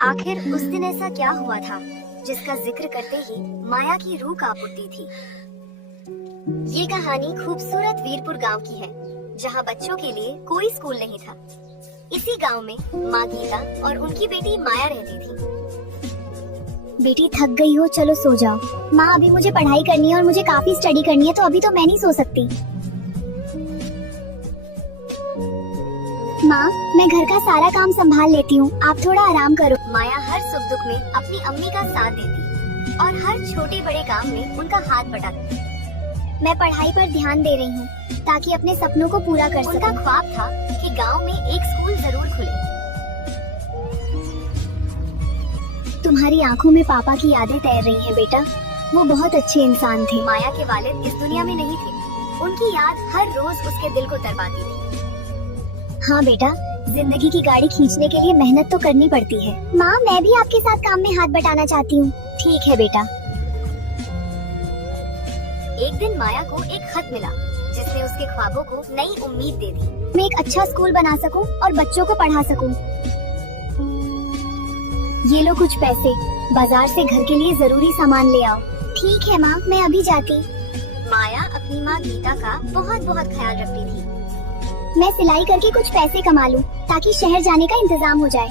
आखिर उस दिन ऐसा क्या हुआ था जिसका जिक्र करते ही माया की रूह कांप उठती थी। ये कहानी खूबसूरत वीरपुर गांव की है, जहां बच्चों के लिए कोई स्कूल नहीं था। इसी गांव में माँ गीता और उनकी बेटी माया रहती थी। बेटी थक गई हो, चलो सो जाओ। माँ अभी मुझे पढ़ाई करनी है और मुझे काफी स्टडी करनी है, तो अभी तो मैं नहीं सो सकती। माँ मैं घर का सारा काम संभाल लेती हूँ, आप थोड़ा आराम करो। माया हर सुख दुख में अपनी अम्मी का साथ देती और हर छोटे बड़े काम में उनका हाथ बटाती। मैं पढ़ाई पर ध्यान दे रही हूँ ताकि अपने सपनों को पूरा कर सकूं। उनका ख्वाब था कि गांव में एक स्कूल जरूर खुले। तुम्हारी आंखों में पापा की यादें तैर रही हैं बेटा, वो बहुत अच्छे इंसान थे। माया के वालिद इस दुनिया में नहीं थे, उनकी याद हर रोज उसके दिल को तरपाती थी। हाँ बेटा, जिंदगी की गाड़ी खींचने के लिए मेहनत तो करनी पड़ती है। माँ मैं भी आपके साथ काम में हाथ बटाना चाहती हूँ। ठीक है बेटा। एक दिन माया को एक खत मिला जिसने उसके ख्वाबों को नई उम्मीद दे दी। मैं एक अच्छा स्कूल बना सकूं और बच्चों को पढ़ा सकूं। ये लो कुछ पैसे, बाजार से घर के लिए जरूरी सामान ले आओ। ठीक है माँ, मैं अभी जाती। माया अपनी माँ गीता का बहुत बहुत ख्याल रखती थी। मैं सिलाई करके कुछ पैसे कमा लूं ताकि शहर जाने का इंतजाम हो जाए।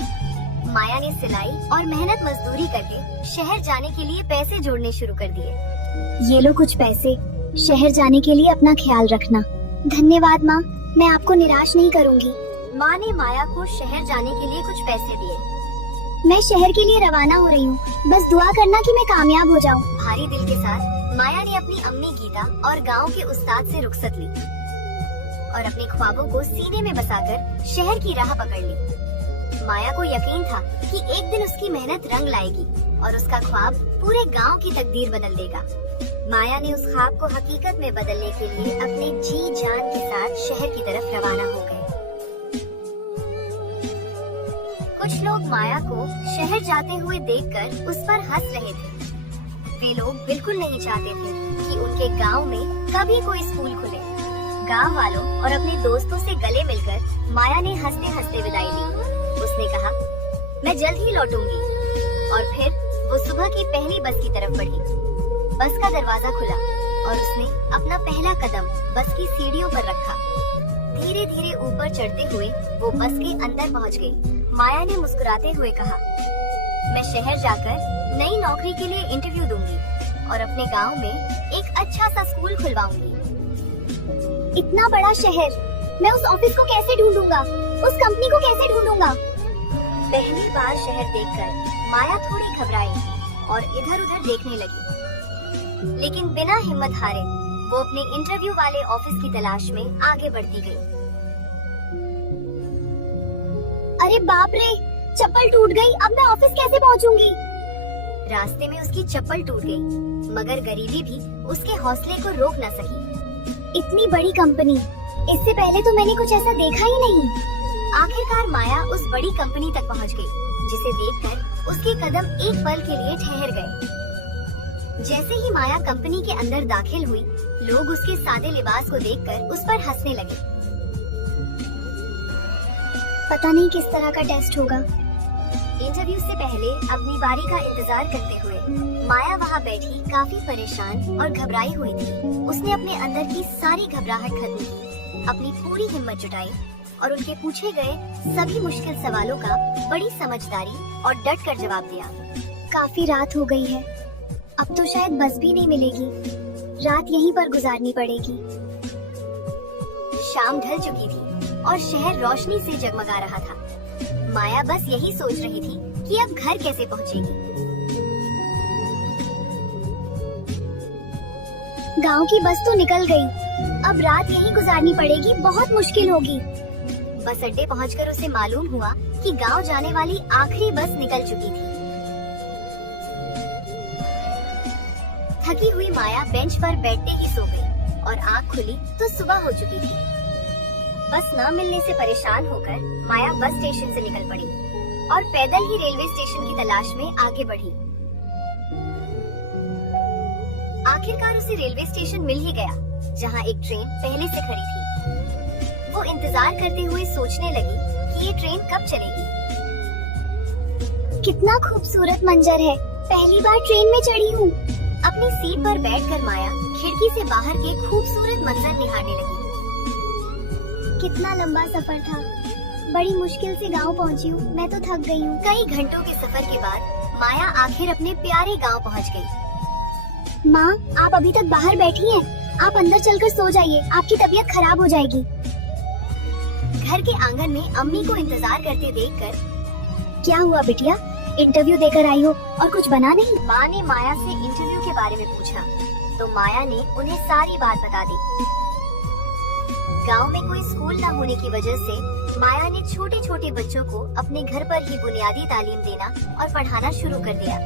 माया ने सिलाई और मेहनत मजदूरी करके शहर जाने के लिए पैसे जोड़ने शुरू कर दिए। ये लो कुछ पैसे, शहर जाने के लिए अपना ख्याल रखना। धन्यवाद माँ, मैं आपको निराश नहीं करूँगी। माँ ने माया को शहर जाने के लिए कुछ पैसे दिए। मैं शहर के लिए रवाना हो रही हूँ, बस दुआ करना कि मैं कामयाब हो जाऊँ। भारी दिल के साथ माया ने अपनी अम्मी गीता और गाँव के उस्ताद से रुखसत ली और अपने ख्वाबों को सीने में बसाकर शहर की राह पकड़ ली। माया को यकीन था कि एक दिन उसकी मेहनत रंग लाएगी और उसका ख्वाब पूरे गांव की तकदीर बदल देगा। माया ने उस ख्वाब को हकीकत में बदलने के लिए अपने जी जान के साथ शहर की तरफ रवाना हो गए। कुछ लोग माया को शहर जाते हुए देखकर उस पर हंस रहे थे। वे लोग बिल्कुल नहीं चाहते थे कि उनके गांव में कभी कोई स्कूल खुले। गांव वालों और अपने दोस्तों से गले मिलकर माया ने हंसते हंसते विदाई ली। उसने कहा, मैं जल्द ही लौटूंगी। और फिर वो सुबह की पहली बस की तरफ बढ़ी। बस का दरवाजा खुला और उसने अपना पहला कदम बस की सीढ़ियों पर रखा। धीरे धीरे ऊपर चढ़ते हुए वो बस के अंदर पहुंच गई। माया ने मुस्कुराते हुए कहा, मैं शहर जाकर नई नौकरी के लिए इंटरव्यू दूंगी और अपने गाँव में एक अच्छा सा स्कूल खुलवाऊंगी। इतना बड़ा शहर, मैं उस ऑफिस को कैसे ढूंढूंगा, उस कंपनी को कैसे ढूंढूंगा। पहली बार शहर देखकर माया थोड़ी घबराई और इधर उधर देखने लगी, लेकिन बिना हिम्मत हारे वो अपने इंटरव्यू वाले ऑफिस की तलाश में आगे बढ़ती गई। अरे बाप रे, चप्पल टूट गई, अब मैं ऑफिस कैसे पहुंचूंगी। रास्ते में उसकी चप्पल टूट गई, मगर गरीबी भी उसके हौसले को रोक न सकी। इतनी बड़ी कंपनी, इससे पहले तो मैंने कुछ ऐसा देखा ही नहीं। आखिरकार माया उस बड़ी कंपनी तक पहुंच गई, जिसे देखकर उसके कदम एक पल के लिए ठहर गए। जैसे ही माया कंपनी के अंदर दाखिल हुई, लोग उसके सादे लिबास को देखकर उस पर हंसने लगे। पता नहीं किस तरह का टेस्ट होगा। इंटरव्यू से पहले अपनी बारी का इंतजार करते हुए माया वहाँ बैठी काफी परेशान और घबराई हुई थी। उसने अपने अंदर की सारी घबराहट खत्म की, अपनी पूरी हिम्मत जुटाई और उनके पूछे गए सभी मुश्किल सवालों का बड़ी समझदारी और डट कर जवाब दिया। काफी रात हो गई है, अब तो शायद बस भी नहीं मिलेगी, रात यहीं पर गुजारनी पड़ेगी। शाम ढल चुकी थी और शहर रोशनी से जगमगा रहा था। माया बस यही सोच रही थी कि अब घर कैसे पहुंचेगी। गांव की बस तो निकल गई, अब रात यहीं गुजारनी पड़ेगी, बहुत मुश्किल होगी। बस अड्डे पहुंचकर उसे मालूम हुआ कि गांव जाने वाली आखिरी बस निकल चुकी थी। थकी हुई माया बेंच पर बैठते ही सो गई और आँख खुली तो सुबह हो चुकी थी। बस न मिलने से परेशान होकर माया बस स्टेशन से निकल पड़ी और पैदल ही रेलवे स्टेशन की तलाश में आगे बढ़ी। आखिरकार उसे रेलवे स्टेशन मिल ही गया, जहां एक ट्रेन पहले से खड़ी थी। वो इंतजार करते हुए सोचने लगी कि ये ट्रेन कब चलेगी। कितना खूबसूरत मंजर है, पहली बार ट्रेन में चढ़ी हूँ। अपनी सीट पर बैठकर माया खिड़की से बाहर के खूबसूरत मंजर निहारने लगी। कितना लंबा सफर था, बड़ी मुश्किल से गांव पहुंची हूँ। मैं तो थक गई हूँ। कई घंटों के सफर के बाद माया आखिर अपने प्यारे गांव पहुंच गई। माँ, आप अभी तक बाहर बैठी हैं। आप अंदर चलकर सो जाइए, आपकी तबीयत खराब हो जाएगी। घर के आंगन में अम्मी को इंतजार करते देखकर, क्या हुआ बिटिया, इंटरव्यू देकर आई हो और कुछ बना नहीं? माँ ने माया से इंटरव्यू के बारे में पूछा तो माया ने उन्हें सारी बात बता दी। गांव में कोई स्कूल न होने की वजह से माया ने छोटे छोटे बच्चों को अपने घर पर ही बुनियादी तालीम देना और पढ़ाना शुरू कर दिया।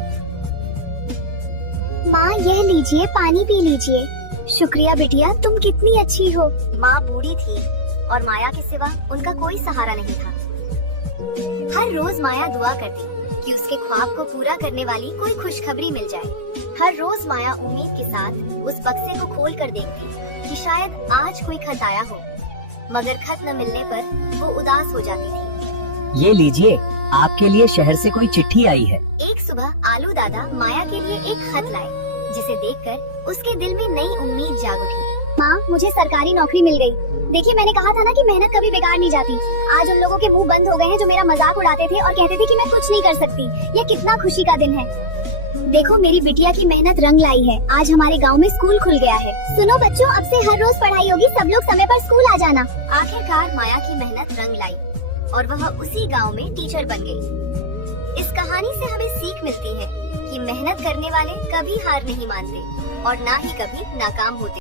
माँ, यह लीजिए, पानी पी लीजिए। शुक्रिया बिटिया, तुम कितनी अच्छी हो। माँ बूढ़ी थी और माया के सिवा उनका कोई सहारा नहीं था। हर रोज माया दुआ करती कि उसके ख्वाब को पूरा करने वाली कोई खुशखबरी मिल जाए। हर रोज माया उम्मीद के साथ उस बक्से को खोल कर देखती कि शायद आज कोई खत आया हो, मगर खत न मिलने पर वो उदास हो जाती थी। ये लीजिए, आपके लिए शहर से कोई चिट्ठी आई है। एक सुबह आलू दादा माया के लिए एक खत लाए, जिसे देखकर उसके दिल में नई उम्मीद जाग उठी। माँ, मुझे सरकारी नौकरी मिल गई। देखिए, मैंने कहा था ना कि मेहनत कभी बेकार नहीं जाती। आज उन लोगों के मुंह बंद हो गए हैं जो मेरा मजाक उड़ाते थे और कहते थे कि मैं कुछ नहीं कर सकती। ये कितना खुशी का दिन है। देखो, मेरी बिटिया की मेहनत रंग लाई है। आज हमारे गांव में स्कूल खुल गया है। सुनो बच्चों, अब से हर रोज पढ़ाई होगी, सब लोग समय पर स्कूल आ जाना। आखिरकार माया की मेहनत रंग लाई और वह उसी गांव में टीचर बन गई। इस कहानी से हमें सीख मिलती है कि मेहनत करने वाले कभी हार नहीं मानते और ना ही कभी नाकाम होते।